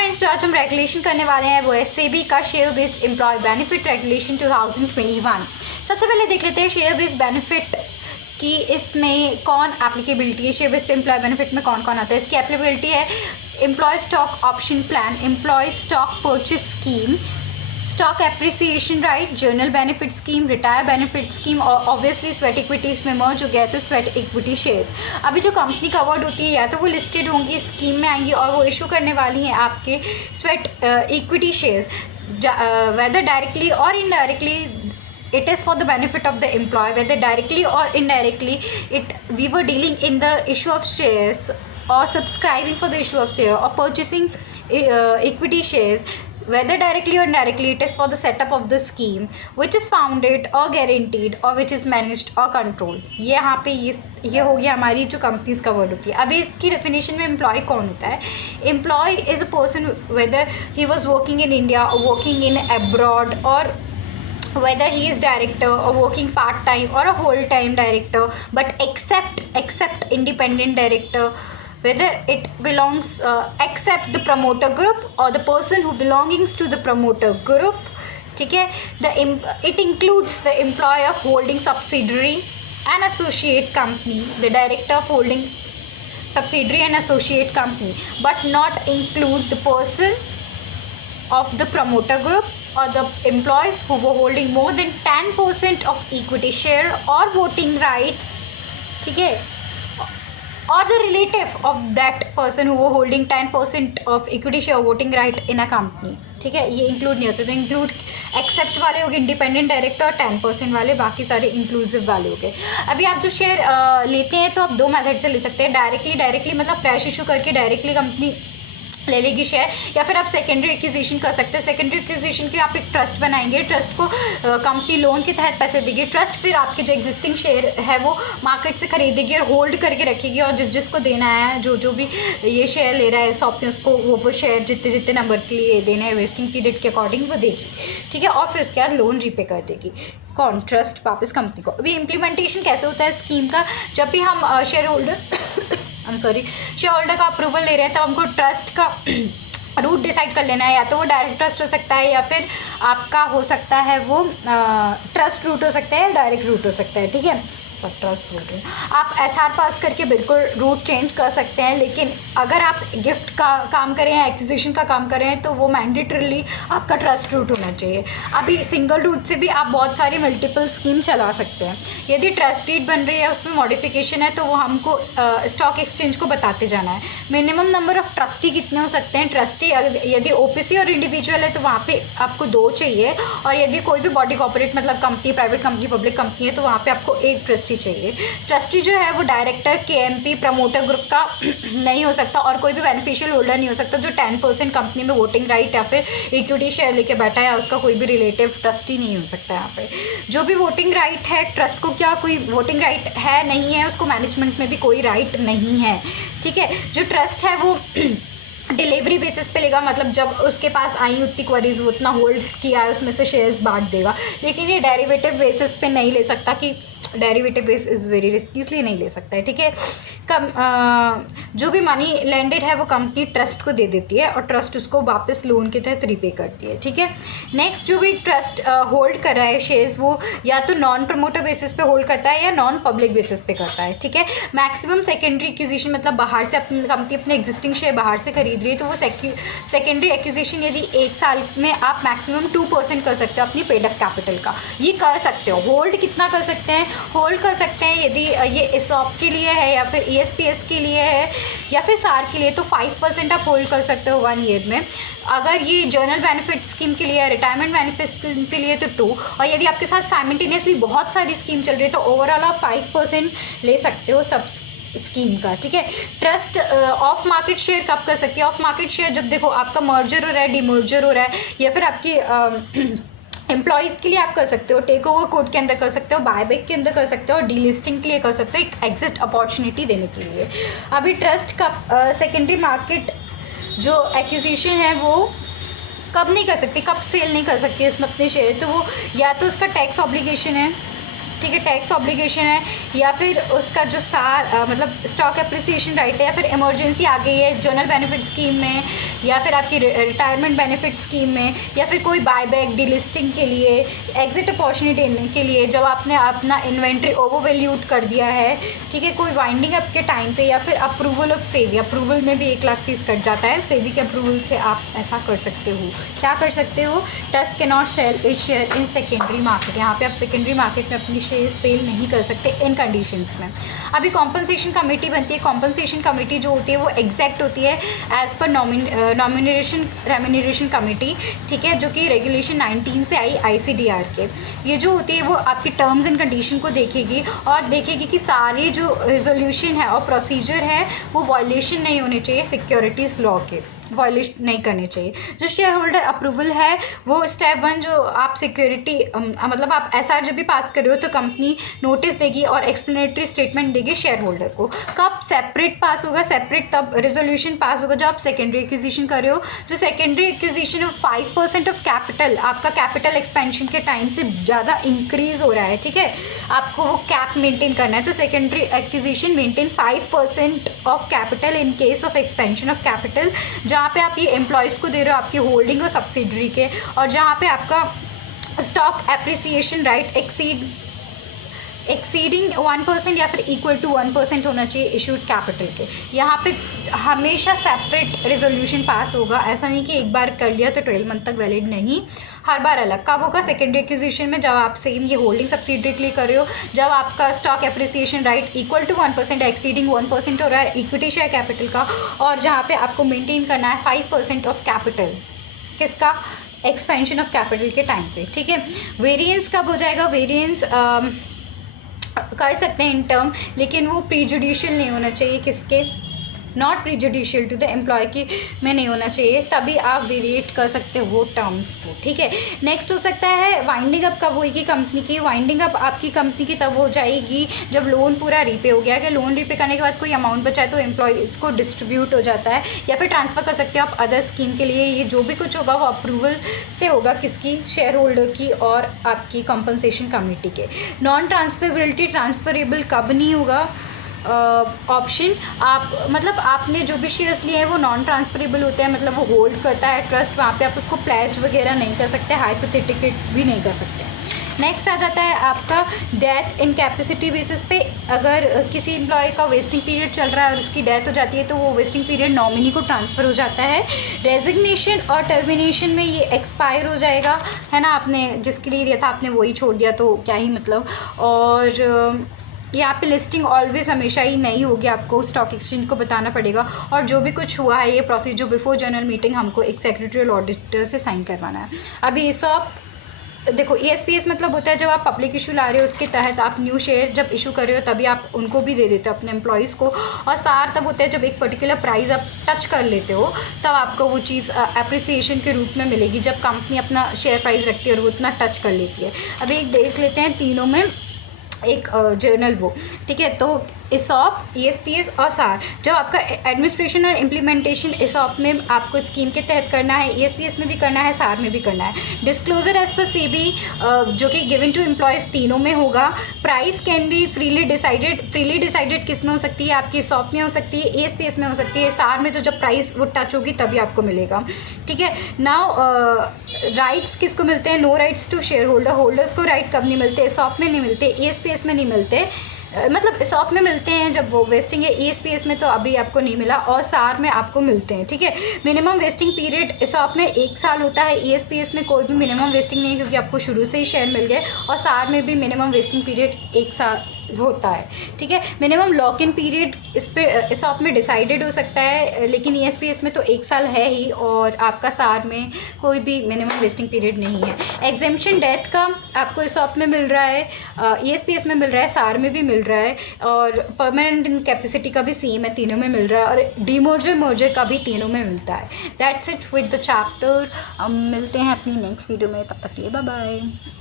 Friends, जो आज हम रेगुलेशन करने वाले हैं वो है सेबी का share based employee benefit regulation 2021। सबसे पहले देख लेते हैं शेयर बेस्ड बेनिफिट कि इसमें कौन एप्लीकेबिलिटी है। शेयर बेस्ड एम्प्लॉय बेनिफिट में कौन कौन आता है। इसकी एप्लीकेबिलिटी है employee stock option plan, employee stock purchase scheme, stock appreciation right, general benefit scheme, retire benefit scheme और ऑब्वियसली स्वेट इक्विटीज़ में मर्ज हो गया तो स्वेट इक्विटी शेयर्स। अभी जो कंपनी कवर्ड होती है या तो वो लिस्टेड होंगी, स्कीम में आएंगी और वो इशू करने वाली हैं आपके sweat equity shares, whether directly और indirectly it is for the benefit of the employee, whether directly or indirectly we were dealing in the issue of shares or subscribing for the issue of share or purchasing equity shares, whether directly or indirectly it is for the setup of the scheme which is founded or guaranteed or which is managed or controlled। ये यहाँ पे ये हो गया हमारी जो companies का word होती है। अभी इसकी डेफिनेशन में एम्प्लॉय कौन होता है। Employee is a person whether he was working in India और वर्किंग इन अब्रॉड और whether he is director or working part-time or a whole-time director, but except independent director, whether it belongs except the promoter group or the person who belongs to the promoter group, ठीक है। it includes the employee of holding subsidiary and associate company, the director of holding subsidiary and associate company, but not include the person of the promoter group or the employees who were holding more than 10% of equity share or voting rights, ठीक है, or the relative of that person who were holding 10% of equity share or voting right in a company, ठीक है। ये include नहीं होते, तो include accept वाले हो गए इंडिपेंडेंट डायरेक्टर और 10% वाले, बाकी सारे इंक्लूसिव वाले हो गए। अभी आप जब शेयर लेते हैं तो आप दो मेथड से ले सकते हैं। डायरेक्टली मतलब फ्रेश इशू करके डायरेक्टली कंपनी ले लेगी शेयर, या फिर आप सेकेंडरी एक्विजिशन कर सकते हैं। सेकेंडरी एक्विजिशन के आप एक ट्रस्ट बनाएंगे, ट्रस्ट को कंपनी लोन के तहत पैसे देगी। ट्रस्ट फिर आपके जो एग्जिस्टिंग शेयर है वो मार्केट से खरीदेगी और होल्ड करके रखेगी, और जिसको देना है, जो भी ये शेयर ले रहा है शॉप में, उसको वो शेयर जितने नंबर के लिए देने हैं वेस्टिंग पीरियड के अकॉर्डिंग वो देगी, ठीक है। और फिर उसके बाद लोन रीपे कर देगी कौन, ट्रस्ट वापस कंपनी को। अभी इम्प्लीमेंटेशन कैसे होता है स्कीम का, जब भी हम शेयर होल्डर का अप्रूवल ले रहे हैं तो हमको ट्रस्ट का रूट डिसाइड कर लेना है। या तो वो डायरेक्ट ट्रस्ट हो सकता है या फिर आपका हो सकता है वो ट्रस्ट रूट हो सकता है या डायरेक्ट रूट हो सकता है, ठीक है। ट्रस्ट रूट है, आप एसआर पास करके बिल्कुल रूट चेंज कर सकते हैं, लेकिन अगर आप गिफ्ट का काम करें या एक्विजिशन का काम करें तो वो मैंडेटरीली आपका ट्रस्ट रूट होना चाहिए। अभी सिंगल रूट से भी आप बहुत सारी मल्टीपल स्कीम चला सकते हैं। यदि ट्रस्ट डीड बन रही है उसमें मॉडिफिकेशन है तो वो हमको स्टॉक एक्सचेंज को बताते जाना है। मिनिमम नंबर ऑफ ट्रस्टी कितने हो सकते हैं। ट्रस्टी यदि ओपीसी और इंडिविजुअल है तो वहाँ पे आपको 2 चाहिए, और यदि कोई भी बॉडी कॉर्पोरेट मतलब company, private company, public company है तो वहाँ पे आपको 1 ट्रस्टी चाहिए। ट्रस्टी जो है वो डायरेक्टर, केएमपी, प्रमोटर ग्रुप का नहीं हो सकता, और कोई भी बेनिफिशियल होल्डर नहीं हो सकता जो 10% कंपनी में वोटिंग राइट या फिर इक्विटी शेयर लेके बैठा है, उसका कोई भी रिलेटिव ट्रस्टी नहीं हो सकता। यहाँ पे जो भी वोटिंग राइट है, ट्रस्ट को क्या कोई वोटिंग राइट है नहीं है, उसको मैनेजमेंट में भी कोई राइट नहीं है, ठीक है। जो ट्रस्ट है वो डिलीवरी बेसिस पे लेगा, मतलब जब उसके पास आई उतनी क्वेरीज वो उतना होल्ड किया है उसमें से शेयर्स बांट देगा, लेकिन ये डेरिवेटिव बेसिस पे नहीं ले सकता कि derivative base is very risky, इसलिए नहीं ले सकता है, ठीक है। जो भी मनी लैंडेड है वो कंपनी ट्रस्ट को दे देती है और ट्रस्ट उसको वापस लोन के तहत रीपे करती है, ठीक है। नेक्स्ट, जो भी ट्रस्ट होल्ड कर रहा है शेयर्स वो या तो नॉन प्रमोटर बेसिस पे होल्ड करता है या नॉन पब्लिक बेसिस पे करता है, ठीक है। मैक्सिमम सेकेंडरी एक्विजिशन मतलब बाहर से अपनी कंपनी अपने एग्जिस्टिंग शेयर बाहर से खरीद रही है तो वो सेकेंडरी एक्विजिशन यदि 1 साल में आप मैक्सिमम 2% कर सकते हो अपनी पेड अप कैपिटल का, ये कर सकते हो। होल्ड कितना कर सकते हैं, होल्ड कर सकते हैं यदि ये ESOP के लिए है या फिर ESPS के लिए है या फिर SAR के लिए तो 5% आप होल्ड कर सकते हो 1 ईयर में। अगर ये जर्नल बेनिफिट स्कीम के लिए, रिटायरमेंट बेनिफिट स्कीम के लिए तो 2, और यदि आपके साथ साइमल्टेनियसली बहुत सारी स्कीम चल रही है तो ओवरऑल आप 5% ले सकते हो सब स्कीम का, ठीक है। ट्रस्ट ऑफ मार्केट शेयर कब कर सकती है। ऑफ मार्केट शेयर जब देखो आपका मर्जर हो रहा है, डिमर्जर हो रहा है, या फिर आपकी एम्प्लॉयज़ के लिए आप कर सकते हो, टेक ओवर कोड के अंदर कर सकते हो, बायबैक के अंदर कर सकते हो, और डीलिस्टिंग के लिए कर सकते हो, एक एग्जिट अपॉर्चुनिटी देने के लिए। अभी ट्रस्ट का सेकेंडरी मार्केट जो एक्विजिशन है वो कब नहीं कर सकती, कब सेल नहीं कर सकती इसमें अपने शेयर, तो वो या तो उसका टैक्स ऑब्लिगेशन है, ठीक है, टैक्स ऑब्लिगेशन है, या फिर उसका जो मतलब स्टॉक एप्रिसिएशन राइट है, या फिर इमरजेंसी आ गई है जर्नल बेनिफिट स्कीम में, या फिर आपकी रिटायरमेंट बेनिफिट स्कीम में, या फिर कोई बायबैक डीलिस्टिंग के लिए, एग्जिट अपॉर्चुनिटी देने के लिए, जब आपने अपना इन्वेंट्री ओवर वैल्यूड कर दिया है, ठीक है, कोई वाइंडिंग अप के टाइम पे, या फिर अप्रूवल ऑफ सेवी, अप्रूवल में भी 1 लाख फीस कट जाता है, सेवी के अप्रूवल से आप ऐसा कर सकते हो। क्या कर सकते हो? Trust can not sell it share in secondary market, यहाँ पे आप सेकेंडरी मार्केट में अपनी शेयर सेल नहीं कर सकते इन कंडीशंस में। अभी कॉम्पनसेशन कमेटी बनती है, कॉम्पनसेशन कमेटी जो होती है वो एग्जैक्ट होती है as per nomination remuneration committee, ठीक है, जो कि रेगुलेशन 19 से आई ICDR के। ये जो होती है वो आपकी टर्म्स एंड कंडीशन को देखेगी और देखेगी कि सारे जो रेजोल्यूशन है और प्रोसीजर है वो वायलेशन नहीं होने चाहिए, सिक्योरिटीज़ लॉ के वायलेट नहीं करने चाहिए। जो शेयर होल्डर अप्रूवल है वो स्टेप 1, जो आप सिक्योरिटी मतलब आप SR जब भी पास कर रहे हो तो कंपनी नोटिस देगी और एक्सप्लेनेटरी स्टेटमेंट देगी शेयर होल्डर को। कब सेपरेट पास होगा? सेपरेट तब रेजोल्यूशन पास होगा जब आप सेकेंडरी एक्विजिशन कर रहे हो। जो सेकेंडरी एक्विजिशन 5% ऑफ कैपिटल, आपका कैपिटल एक्सपेंशन के टाइम से ज़्यादा इंक्रीज़ हो रहा है, ठीक है, आपको वो कैप मेंटेन करना है। तो secondary acquisition maintain 5% of capital in case of expansion of capital, जहाँ पे आप ये एम्प्लॉयज़ को दे रहे हो आपकी होल्डिंग और सब्सिडरी के, और जहाँ पे आपका स्टॉक एप्रिसिएशन राइट एक्सीडिंग 1% या फिर इक्वल टू 1% होना चाहिए इशूड कैपिटल के। यहाँ पे हमेशा सेपरेट रेजोल्यूशन पास होगा, ऐसा नहीं कि एक बार कर लिया तो 12 मंथ तक वैलिड नहीं, हर बार अलग। कब होगा? सेकेंडरी एक्विजिशन में, जब आप सेम ये होल्डिंग सब्सिडरी के लिए कर रहे हो, जब आपका stock appreciation right equal to 1% exceeding 1% हो रहा है इक्विटी शेयर कैपिटल का, और जहाँ पे आपको मेंटेन करना है 5% ऑफ कैपिटल, किसका? एक्सपेंशन ऑफ कैपिटल के टाइम पे, ठीक है। वेरिएंस कब हो जाएगा? वेरिएंस कर सकते हैं इन टर्म, लेकिन वो प्रीजुडिशियल नहीं होना चाहिए, किसके? नॉट प्रीजुडिशियल टू द एम्प्लॉय की में नहीं होना चाहिए, तभी आप वेरिएट कर सकते हो टर्म्स को, ठीक है। नेक्स्ट हो सकता है वाइंडिंग अप कब होगी कंपनी की? वाइंडिंग अप आपकी कंपनी की तब हो जाएगी जब लोन पूरा रीपे हो गया। अगर लोन रीपे करने के बाद कोई अमाउंट बचा है तो एम्प्लॉयज़ को डिस्ट्रीब्यूट हो जाता है, या फिर ट्रांसफ़र कर सकते हो आप अदर स्कीम के लिए। ये जो भी कुछ होगा वो अप्रूवल से होगा, किसकी? शेयर होल्डर की और आपकी कॉम्पनसेशन कमेटी के। नॉन ट्रांसफरेबिलिटी, ट्रांसफरेबल कब नहीं होगा? ऑप्शन आप मतलब आपने जो भी शेयर्स लिए हैं वो नॉन ट्रांसफरेबल होते हैं, मतलब वो होल्ड करता है ट्रस्ट, वहाँ पे आप उसको प्लेज वगैरह नहीं कर सकते, हाइपोथेटिकेट भी नहीं कर सकते। नेक्स्ट आ जाता है आपका डेथ इन कैपेसिटी बेसिस पे। अगर किसी एम्प्लॉय का वेस्टिंग पीरियड चल रहा है और उसकी डेथ हो जाती है तो वो वेस्टिंग पीरियड नॉमिनी को ट्रांसफ़र हो जाता है। रेजिग्नेशन और टर्मिनेशन में ये एक्सपायर हो जाएगा, है ना, आपने जिसके लिए दिया था आपने वही छोड़ दिया तो क्या ही मतलब। और यहाँ पे लिस्टिंग ऑलवेज हमेशा ही नहीं होगी, आपको स्टॉक एक्सचेंज को बताना पड़ेगा, और जो भी कुछ हुआ है ये प्रोसीजर बिफोर जनरल मीटिंग हमको एक सेक्रेटरियल ऑडिटर से साइन करवाना है। अभी ESOP देखो, ESPS मतलब होता है जब आप पब्लिक इशू ला रहे हो उसके तहत आप न्यू शेयर जब इशू कर रहे हो तभी आप उनको भी दे देते हो अपने एम्प्लॉयज़ को। और SAR तब होता है जब एक पर्टिकुलर प्राइस आप टच कर लेते हो, तब आपको वो चीज़ एप्रिसिएशन के रूप में मिलेगी, जब कंपनी अपना शेयर प्राइस रखती है और वो उतना टच कर लेती है। अभी एक देख लेते हैं तीनों में एक जर्नल वो, ठीक है। तो ESOP, ESPS और SAR, जब आपका एडमिनिस्ट्रेशन और इम्प्लीमेंटेशन ESOP में आपको स्कीम के तहत करना है, ESPS में भी करना है, SAR में भी करना है। डिस्क्लोजर एज पर SEBI जो कि गिवन टू एम्प्लॉयज़ तीनों में होगा। Price can be freely decided किस में हो सकती है? आपकी ESOP में हो सकती है, ESPS में हो सकती है, SAR में तो जब प्राइस वो टच होगी तभी आपको मिलेगा, ठीक है। नाउ राइट्स किसको मिलते हैं? No rights to shareholders को राइट कब नहीं मिलते? ESOP में नहीं मिलते, ESPS में नहीं मिलते, मतलब ESOP में मिलते हैं जब वो वेस्टिंग है, ESPS में तो अभी आपको नहीं मिला, और SAR में आपको मिलते हैं, ठीक है। मिनिमम वेस्टिंग पीरियड ESOP में 1 साल होता है, ESPS में कोई भी मिनिमम वेस्टिंग नहीं क्योंकि आपको शुरू से ही शेयर मिल गए, और SAR में भी मिनिमम वेस्टिंग पीरियड 1 साल होता है, ठीक है। मिनिमम लॉक इन पीरियड इस पर ESOP में डिसाइडेड हो सकता है, लेकिन ESPS में तो 1 साल है ही, और आपका SAR में कोई भी मिनिमम वेस्टिंग पीरियड नहीं है। एग्जेम्पशन डेथ का आपको ESOP में मिल रहा है, ESPS में मिल रहा है, SAR में भी मिल रहा है, और परमानेंट इनकैपेसिटी का भी सेम है, तीनों में मिल रहा है, और डीमर्जर का भी तीनों में मिलता है। That's it with the chapter. मिलते हैं अपनी नेक्स्ट वीडियो में, तब तक के लिए बाय बाय।